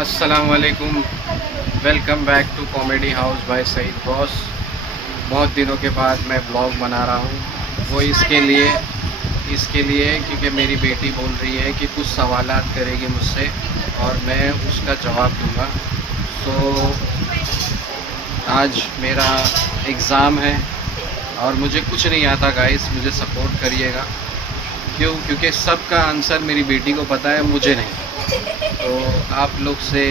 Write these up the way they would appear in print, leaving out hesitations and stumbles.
अस्सलाम वालेकुम। Welcome back to comedy house by Saeed boss. बहुत दिनों के बाद मैं ब्लॉग बना रहा हूँ। वो इसके लिए क्योंकि मेरी बेटी बोल रही है कि कुछ सवालात करेगी मुझसे और मैं उसका जवाब दूँगा। तो आज मेरा एग्ज़ाम है और मुझे कुछ नहीं आता गाइस, मुझे सपोर्ट करिएगा। क्योंकि सबका आंसर मेरी बेटी को पता है, मुझे नहीं। तो आप लोग से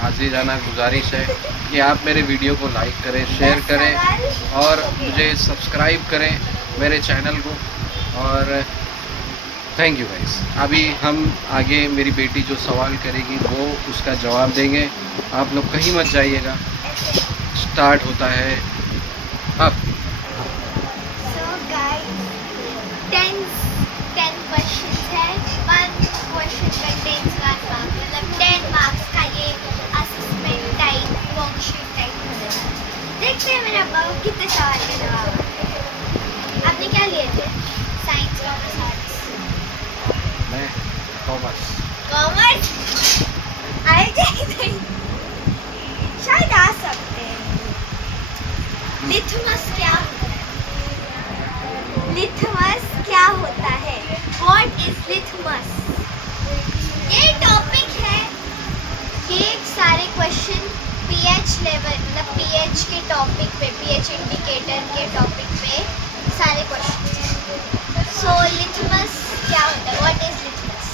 हाजिर जाना गुजारिश है कि आप मेरे वीडियो को लाइक करें, शेयर करें और मुझे सब्सक्राइब करें मेरे चैनल को। और थैंक यू गाइस। अभी हम आगे मेरी बेटी जो सवाल करेगी वो उसका जवाब देंगे। आप लोग कहीं मत जाइएगा। स्टार्ट होता है अब। So guys, 10 questions है। One question contains 1 mark, मतलब 10 marks का ये असेसमेंट टाइप वर्कशीट टाइप होने वाला है। देखते हैं मेरा बाबू कितने सवाल के जवाब आते हैं। आपने क्या लिए थे? Science, commerce, arts? मैं कॉमर्स। कॉमर्स आएगा ही नहीं, शायद आ सकते हैं। लिथमस क्या होता है? लिथमस क्या होता है? What is litmus? ये टॉपिक है कि सारे क्वेश्चन पीएच लेवल, मतलब पीएच के टॉपिक पे, पीएच इंडिकेटर के टॉपिक पे सारे क्वेश्चन। सो लिथमस क्या होता है? What is litmus?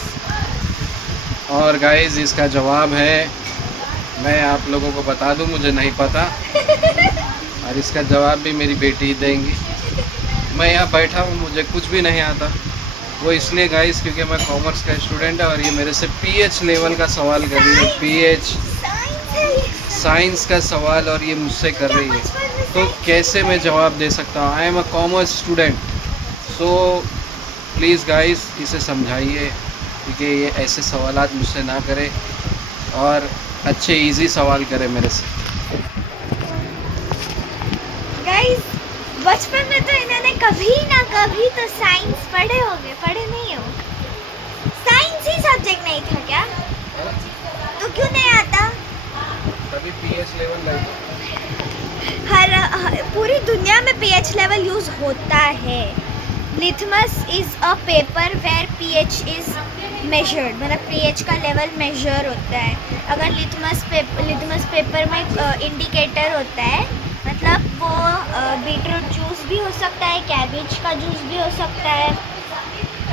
और गाइस इसका जवाब है, मैं आप लोगों को बता दूं, मुझे नहीं पता और इसका जवाब भी मेरी बेटी ही देंगी। मैं यहाँ बैठा हूँ, मुझे कुछ भी नहीं आता। वो इसलिए गाइस क्योंकि मैं कॉमर्स का स्टूडेंट है और ये मेरे से पीएच लेवल का सवाल कर रही है। पीएच साइंस का सवाल और ये मुझसे कर रही है, तो कैसे मैं जवाब दे सकता हूँ? I am a commerce student. So please guys इसे समझाइए क्योंकि ये ऐसे सवालात मुझसे ना करे और अच्छे इजी सवाल करे मेरे से। गाइस, बचपन में तो इन्होंने कभी ना कभी तो साइंस पढ़े होंगे, पढ़े नहीं हो? साइंस ही सब्जेक्ट नहीं था क्या? तो क्यों नहीं आता? तभी पीएच लेवल पूरी दुनिया में पीएच लेवल यूज होता है। Litmus is a paper where pH is measured, मतलब पीएच का लेवल मेजर होता है। अगर लिथमस पेपर में इंडिकेटर होता है, मतलब वो बीटरूट जूस भी हो सकता है, कैबेज का जूस भी हो सकता है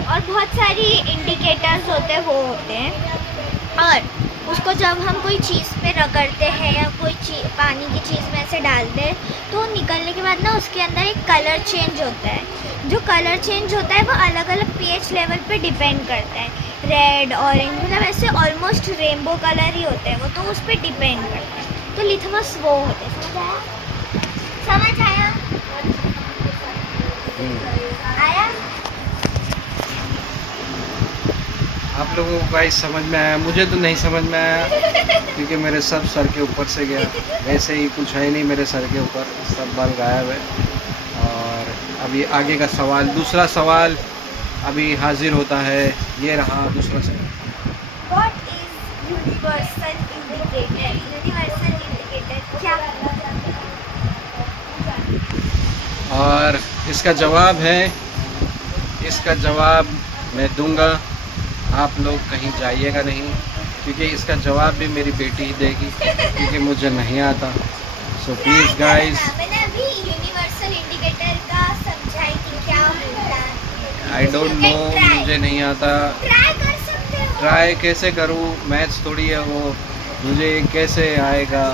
और बहुत सारी इंडिकेटर्स होते हैं, वो होते हैं। और उसको जब हम कोई चीज़ पे रगड़ते हैं या कोई पानी की चीज़ में ऐसे डालते हैं तो निकलने के बाद ना उसके अंदर एक कलर चेंज होता है। जो कलर चेंज होता है वो अलग अलग पीएच लेवल पे डिपेंड करता है। रेड, ऑरेंज, मतलब ऐसे ऑलमोस्ट रेनबो कलर ही होता है वो, तो उस पर डिपेंड करता है। तो लिथमस वो होते हैं। समझ आया? आया? आप लोगों को गाइस समझ में आया? मुझे तो नहीं समझ में आया क्योंकि मेरे सब सर के ऊपर से गया। वैसे ही कुछ है नहीं मेरे सर के ऊपर, सब बाल गायब है। और अभी आगे का सवाल, दूसरा सवाल अभी हाजिर होता है। ये रहा दूसरा सवाल। What is universal indicator? Universal indicator क्या होता है? और इसका जवाब मैं दूंगा। आप लोग कहीं जाइएगा नहीं क्योंकि इसका जवाब भी मेरी बेटी ही देगी क्योंकि मुझे नहीं आता। सो प्लीज़ गाइस, मैंने अभी यूनिवर्सल इंडिकेटर का समझाई थी क्या होता है। आई डोंट नो, मुझे नहीं आता। ट्राई कर सकते हो। ट्राई कैसे करूँ? मैथ्स थोड़ी है वो, मुझे कैसे आएगा?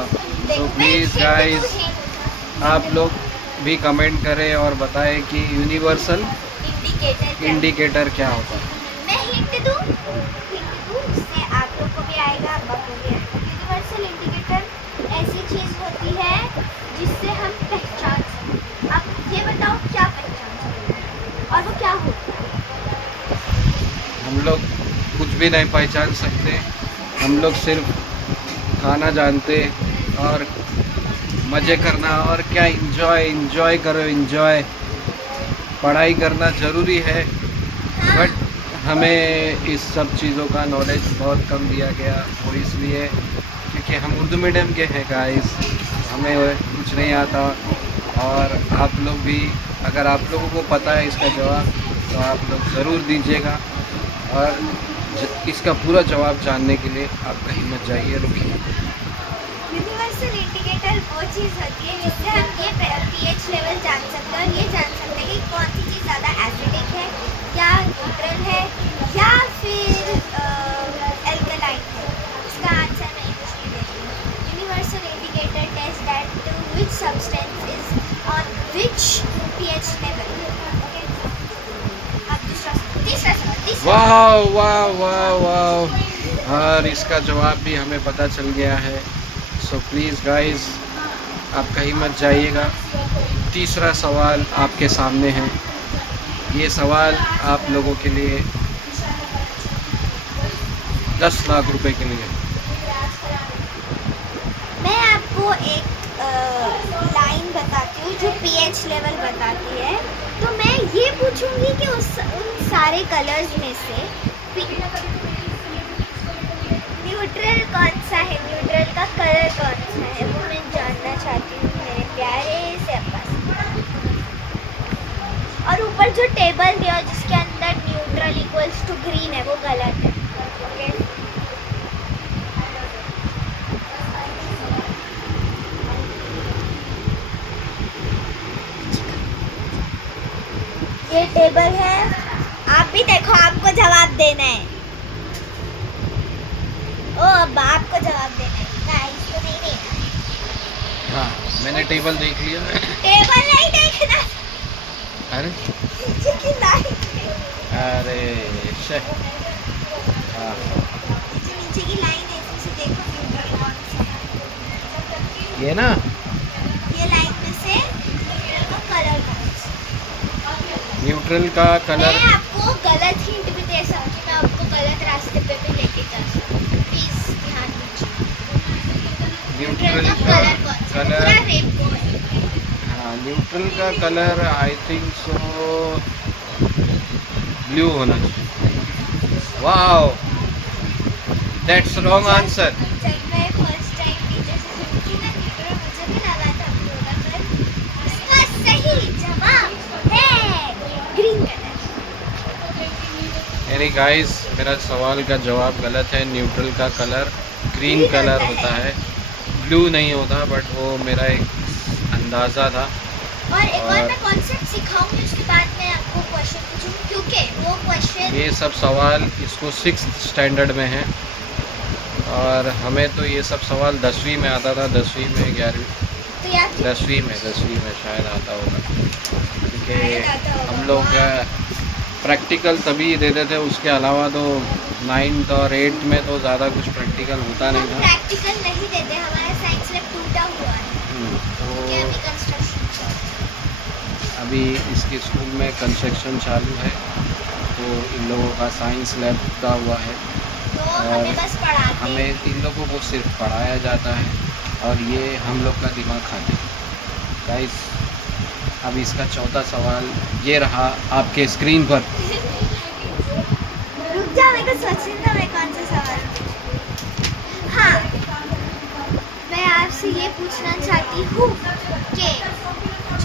तो प्लीज़ गाइस आप लोग भी कमेंट करें और बताएं कि यूनिवर्सल इंडिकेटर क्या होता है। मैं हिंट दूँ, इससे आप लोग को भी आएगा, अब्बा को भी आएगा। यूनिवर्सल इंडिकेटर ऐसी चीज़ होती है जिससे हम पहचान सकते। आप ये बताओ क्या पहचान सकते और वो क्या होता है? हम लोग कुछ भी नहीं पहचान सकते। हम लोग सिर्फ खाना जानते और मज़े करना और क्या, इंजॉय करो, इंजॉय। पढ़ाई करना ज़रूरी है बट हमें इस सब चीज़ों का नॉलेज बहुत कम दिया गया, वो इसलिए क्योंकि हम उर्दू मीडियम के हैं गाइस, हमें कुछ नहीं आता। और आप लोग भी, अगर आप लोगों को पता है इसका जवाब तो आप लोग ज़रूर दीजिएगा। और इसका पूरा जवाब जानने के लिए आप कहीं मत जाइए, रुकिए। यूनिवर्सल इंडिकेटर वो चीज़ होती है जिससे हम ये पीएच लेवल जान सकते हैं और ये जान सकते हैं कि कौन सी चीज़ ज़्यादा एसिडिक है या न्यूट्रल है या फिर एल्कलाइन है। इसका आंसर मैं कुछ नहीं देती। Universal indicator test that which substance is on which pH level. Okay, अब तीसरा सवाल। वाह वाह वाह वाह, और इसका जवाब भी हमें पता चल गया है। सो प्लीज़ गाइस, आप कहीं मत जाइएगा। तीसरा सवाल आपके सामने है। ये सवाल आप लोगों के लिए 10 लाख रुपए के लिए। मैं आपको एक लाइन बताती हूँ जो पीएच लेवल बताती है। तो मैं ये पूछूंगी कि उन सारे कलर्स में से न्यूट्रल कौन सा है, न्यूट्रल का कलर कौन सा है, वो मैं जानना चाहती हूँ मेरे प्यारे से अब्बा से। और ऊपर जो टेबल दिया जिसके अंदर न्यूट्रल इक्वल्स टू ग्रीन है वो गलत है। ओके, ये टेबल है, आप भी देखो, आपको जवाब देना है। ओ अब आपको जवाब देना है ना, इसको नहीं देना है। हाँ, मैंने टेबल देख लिया। टेबल नहीं देखना, अरे नीचे की लाइन है। अरे शे, हाँ नीचे की लाइन है, इसे देखो न्यूट्रल कौन सा है। ये ना, ये लाइन में से न्यूट्रल का कलर कौन सा है? न्यूट्रल का कलर। मैं आपको गलत हिंट भी दे सकती हूँ, मैं आपको गलत रास्ते पे भी लेके जा सकती हूँ। प्लीज ध्यान दीजिए। न्यूट्रल का का कलर कौन सा है? कलर, पूरा रेनबो है। हाँ न्यूट्रल का colour I think so blue होना चाहिए। Wow, that's wrong answer. जब मैं फर्स्ट टाइम टीचर से सुनती ना न्यूट्रल, मुझे भी लगा था ब्लू होगा, पर इसका सही जवाब है ग्रीन कलर। यानी गाइस, मेरा सवाल का जवाब गलत है। न्यूट्रल का कलर ग्रीन कलर होता है, ब्लू नहीं होता। बट वो मेरा एक अंदाज़ा था। और एक और मैं कॉन्सेप्ट सिखाऊंगी, उसके बाद मैं आपको क्वेश्चन पूछूंगी, क्योंकि वो क्वेश्चन ये सब सवाल इसको 6th स्टैंडर्ड में है, और हमें तो ये सब सवाल 10वीं में आता था, 10वीं में, 11वीं, तो याद 10वीं में शायद आता होगा। क्योंकि हम लोग प्रैक्टिकल तभी देते थे, उसके अलावा तो 9th और 8th में तो ज़्यादा कुछ प्रैक्टिकल होता नहीं था। प्रैक्टिकल नहीं देते, हमारा साइंस लैब टूटा हुआ है। तो क्या अभी कंस्ट्रक्शन अभी इसके स्कूल में कंस्ट्रक्शन चालू है, तो इन लोगों का साइंस लैब टूटा हुआ है, तो और हमें बस पढ़ाते हैं। हमें इन लोगों को सिर्फ पढ़ाया जाता है और ये हम लोग का दिमाग खाते हैं। गाइस, अब इसका चौथा सवाल ये रहा आपके स्क्रीन पर। रुक जा, मेरे को सोचने दो मैं कौन सा सवाल पूछूं। हाँ, मैं आपसे ये पूछना चाहती हूँ कि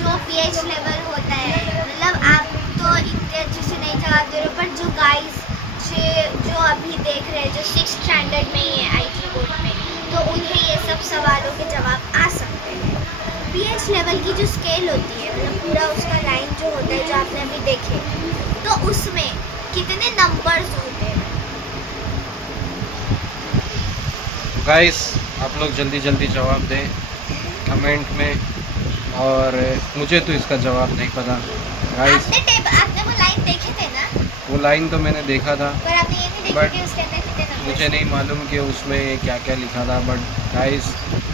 जो पीएच लेवल होता है, मतलब आप तो इतने अच्छे से नहीं जवाब दे रहे हो, पर जो गाइस जो अभी देख रहे हैं, जो 6th स्टैंडर्ड में ही है आईटी बोर्ड में, तो उन्हें ये सब सवालों के जवाब आ सकते हैं। पीएच लेवल की जो स्केल होती है, मतलब पूरा उसका लाइन जो होता है, जो आपने अभी देखे, तो उसमें कितने नंबर्स होते हैं? गाइस, आप लोग जल्दी जल्दी जवाब दें कमेंट में, और मुझे तो इसका जवाब नहीं पता गाइस। आपने वो लाइन देखे थे ना? वो लाइन तो मैंने देखा था, पर आपने ये नहीं देखा कि उसके अंदर कितने नंबर्स मुझे नहीं मालूम कि उसमें क्या क्या लिखा था। बट गाइस,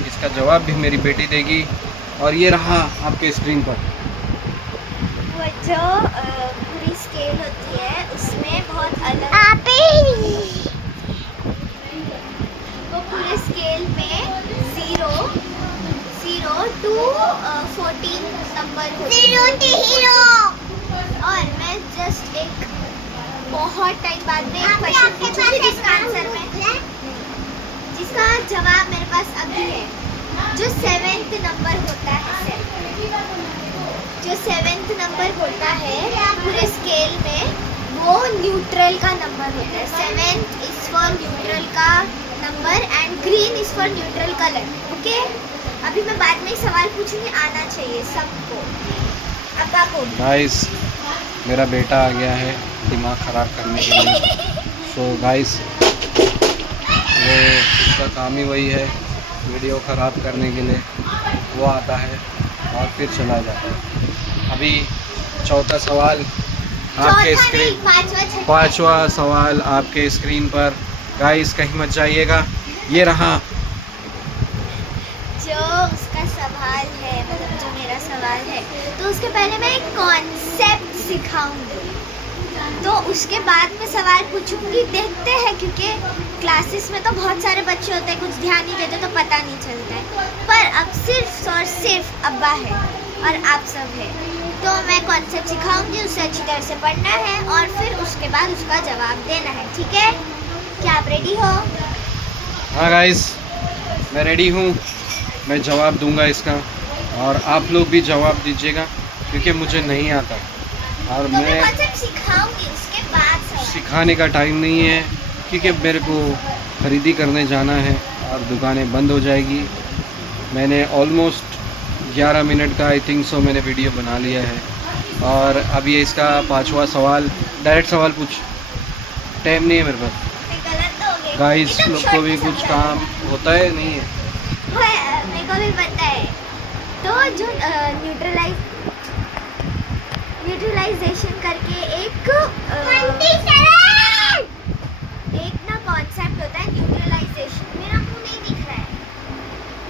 इसका जवाब भी मेरी बेटी देगी, और ये रहा आपके स्क्रीन पर। वो जो पूरी स्केल होती है, उसमें बहुत अलग वो पूरे स्केल में 0 to 14 नंबर होते हैं। और मैं जस्ट एक बहुत टाइम बाद में एक क्वेश्चन पूछूंगी जिसका जवाब मेरे पास अभी है। जो 7th नंबर होता है, जो 7th नंबर होता है पूरे स्केल में, वो न्यूट्रल का नंबर होता है। 7th इज फॉर न्यूट्रल का number and green is for neutral colour. Okay, अभी मैं बाद में एक सवाल पूछूंगी, आना चाहिए सबको। अब्बा को गाइस मेरा बेटा आ गया है दिमाग ख़राब करने के लिए। सो गाइस वो उसका काम ही वही है, वीडियो ख़राब करने के लिए वो आता है और फिर चला जाता है। अभी चौथा सवाल आपके स्क्रीन, पांचवा सवाल आपके स्क्रीन पर। गाइस कहीं मत जाइएगा, ये रहा। जो उसका सवाल है, मतलब जो मेरा सवाल है, तो उसके पहले मैं एक कॉन्सेप्ट सिखाऊंगी, तो उसके बाद में सवाल पूछूंगी। देखते हैं, क्योंकि क्लासेस में तो बहुत सारे बच्चे होते हैं, कुछ ध्यान नहीं देते तो पता नहीं चलता है। पर अब सिर्फ और सिर्फ अब्बा है और आप सब है, तो मैं कॉन्सेप्ट सिखाऊंगी, उसे अच्छी तरह से पढ़ना है और फिर उसके बाद उसका जवाब देना है। ठीक है, क्या आप रेडी हो? हाँ गाइस मैं रेडी हूँ, मैं जवाब दूंगा इसका और आप लोग भी जवाब दीजिएगा, क्योंकि मुझे नहीं आता और तो मैं कॉन्सेप्ट सिखाऊंगी, उसके बाद सवाल। सिखाने का टाइम नहीं है, क्योंकि मेरे को खरीदी करने जाना है और दुकानें बंद हो जाएगी। मैंने ऑलमोस्ट 11 मिनट का आई थिंक सो मैंने वीडियो बना लिया है और अब ये इसका पांचवा सवाल। डायरेक्ट सवाल पूछ, टाइम नहीं है मेरे पास। गलत हो गए गाइस लोग को भी कुछ काम होता है नहीं है। मेरे को भी पता है। तो जो न्यूट्रलाइजेशन करके एक ना कॉन्सेप्ट होता है न्यूट्रलाइजेशन। मेरा मुंह नहीं दिख रहा है।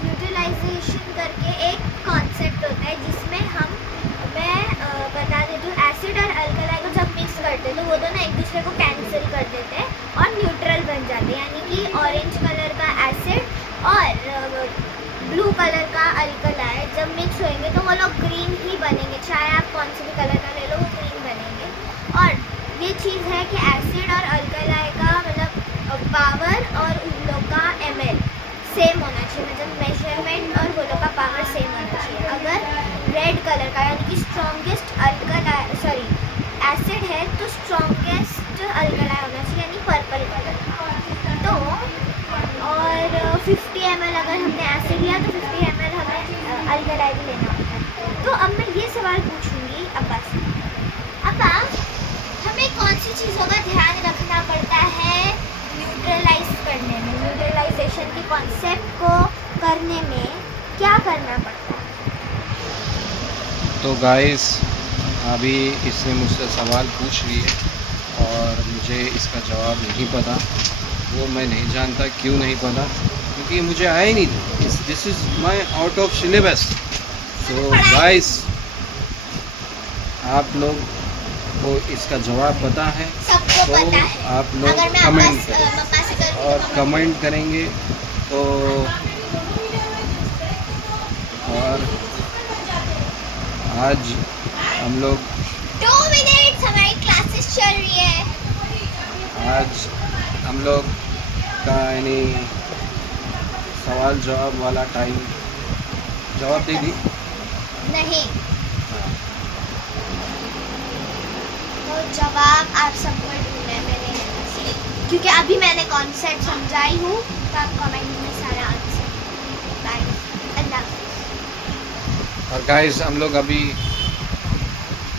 न्यूट्रलाइजेशन करके एक कॉन्सेप्ट होता है जिसमें मैं बता देती हूँ, एसिड और अल्कलाई को जब मिक्स करते हैं तो वो दोनों एक दूसरे को कैंसिल कर देते हैं और न्यूट्रल बन जाते हैं। यानी कि ऑरेंज कलर का एसिड और ब्लू कलर का अल्कलाई जब मिक्स होंगे तो वो लोग ग्रीन ही बनेंगे, चाहे आप कौन से भी कलर का ले लो वो ग्रीन बनेंगे। और ये चीज़ है कि एसिड और अल्कलाई का मतलब पावर और उन लोग का ml सेम होना चाहिए, मतलब मेजरमेंट और वो लोग का पावर सेम होना चाहिए। अगर रेड कलर का यानी कि स्ट्रॉन्गेस्ट एसिड है तो स्ट्रॉन्गेस्ट अल्कलाई होना चाहिए, यानी पर्पल कलर का। तो और 50 ml अगर हमने एसिड लिया तो 50 ml हमें अल्कलाई भी लेना होता है। तो अब मैं ये सवाल पूछूंगी अब्बा से। अब्बा, हमें कौन सी चीज़ों का ध्यान रखना पड़ता है न्यूट्रलाइज करने में, न्यूट्रलाइजेशन की कॉन्सेप्ट को करने में क्या करना पड़ता है? तो गाइस अभी इसने मुझसे सवाल पूछ लिए और मुझे इसका जवाब नहीं पता। वो मैं नहीं जानता क्यों नहीं पता, क्योंकि मुझे आया ही नहीं था। This is my out of syllabus. So guys आप लोग को इसका जवाब पता है सबको तो पता है। आप लोग अगर मैं कमेंट अब्बा करें मम्मा से करूँगी और तो कमेंट करेंगे तो। और आज हम लोग 2 मिनट हमारी क्लासेस चल रही है। आज हम लोग का यानी सवाल जवाब वाला टाइम, जवाब दे दी नहीं, तो जवाब आप सबको ढूंढना है मेरे यहाँ से, क्योंकि अभी मैंने कॉन्सेप्ट समझाई हूँ, तो आप कमेंट में सारा आंसर। बाय, अल्लाह हाफ़िज़। और गाइस हम लोग अभी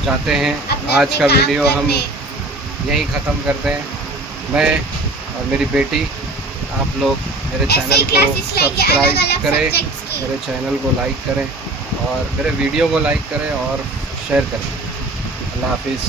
जाते हैं। अपने आज अपने का काम वीडियो हम करने। यहीं ख़त्म करते हैं। मैं और मेरी बेटी, आप लोग मेरे ऐसे ही चैनल को classes लेंगे सब्सक्राइब अलग-अलग करें, subjects की। मेरे चैनल को लाइक करें और मेरे वीडियो को लाइक करें और शेयर करें। अल्लाह हाफिज़।